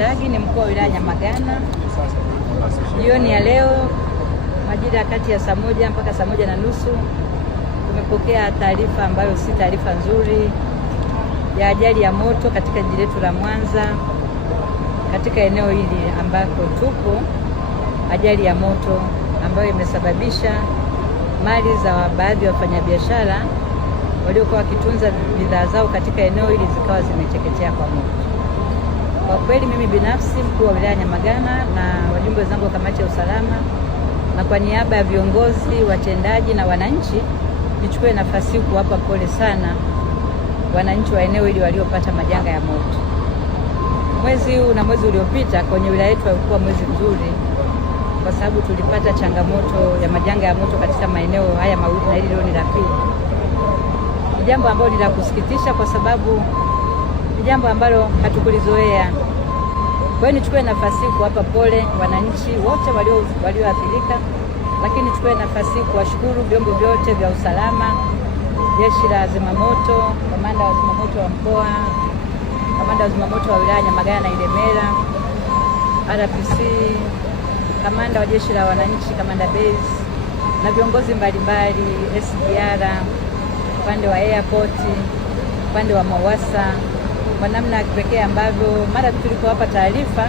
Kilagi, ni mkuu wa wilaya Nyamagana. Jioni ya leo majira ya kati ya saa moja mpaka saa moja na nusu tumepokea taarifa ambayo si taarifa nzuri ya ajali ya moto katika jiji letu la Mwanza, katika eneo hili ambako tupo. Ajali ya moto ambayo imesababisha mali za baadhi ya wafanyabiashara waliokuwa wakitunza bidhaa zao katika eneo hili zikawa zimeteketea kwa moto. Kwa kweli mimi binafsi, mkuu wa wilaya Nyamagana na wajumbe wenzangu wa kamati ya usalama, na kwa niaba ya viongozi, watendaji na wananchi, nichukue nafasi hii kuwapa pole sana wananchi wa eneo hili waliopata majanga ya moto. Mwezi huu na mwezi uliopita kwenye wilaya yetu ulikuwa mwezi mzuri, kwa sababu tulipata changamoto ya majanga ya moto katika maeneo haya mawili, na hili leo ni la pili. Ni jambo ambalo ni la kusikitisha, kwa sababu ni jambo ambalo hatukulizoea. Kwa hiyo nichukue nafasi kuwapa pole wananchi wote walioathirika, lakini nichukue nafasi kuwashukuru vyombo vyote vya usalama, jeshi la zimamoto, kamanda wa zimamoto wa mkoa, kamanda wa zimamoto wa wilaya Nyamagana na Ilemela, RPC, kamanda wa jeshi la wananchi, kamanda base, na viongozi mbalimbali, SGR, upande wa airport, upande wa MWAUWASA, kwa namna ya kipekee ambavyo mara tulipowapa taarifa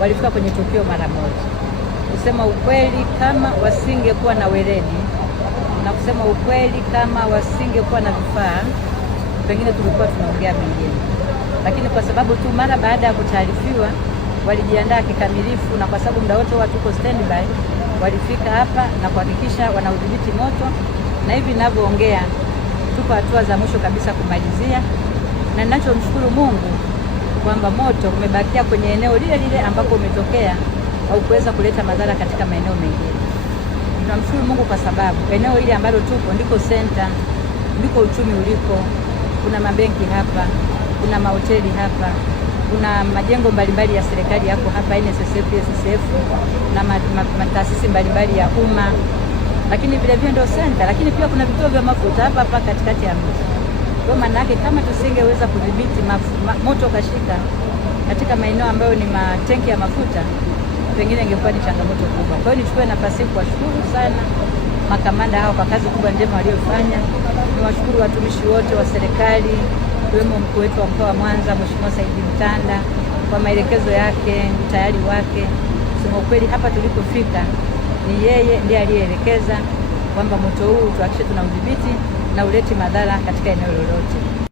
walifika kwenye tukio mara moja. Kusema ukweli, kama wasingekuwa na weledi na kusema ukweli, kama wasingekuwa na vifaa, pengine tulikuwa tunaongea mengine, lakini kwa sababu tu mara baada ya kutaarifiwa walijiandaa kikamilifu, na kwa sababu muda wote watu tuko standby, walifika hapa na kuhakikisha wanaudhibiti moto, na hivi ninavyoongea tuko hatua za mwisho kabisa kumalizia, na ninachomshukuru Mungu kwamba moto umebakia kwenye eneo lile lile ambapo umetokea au kuweza kuleta madhara katika maeneo mengine. Tunamshukuru Mungu kwa sababu eneo hili ambalo tupo ndiko center, ndiko uchumi uliko. Kuna mabenki hapa, kuna mahoteli hapa, kuna majengo mbalimbali ya serikali yako hapa, NSSF, SSF na mataasisi mbalimbali ya umma, lakini vile vile ndio center, lakini pia kuna vituo vya mafuta hapa hapa katikati ya mji. Kwa maana yake kama tusingeweza kudhibiti moto kashika katika maeneo ambayo ni matenki ya mafuta, pengine ingekuwa ni changamoto kubwa. Kwa hiyo nichukue nafasi kuwashukuru sana makamanda hao kwa kazi kubwa njema waliofanya. Niwashukuru watumishi wote wa serikali, ikiwemo mkuu wetu wa mkoa wa Mwanza, Mheshimiwa Saidi Mtanda, kwa maelekezo yake, utayari wake. Kusema ukweli, hapa tulipofika ni yeye ndiye aliyeelekeza kwamba moto huu tuhakikishe tunaudhibiti na uleti madhara katika eneo lolote.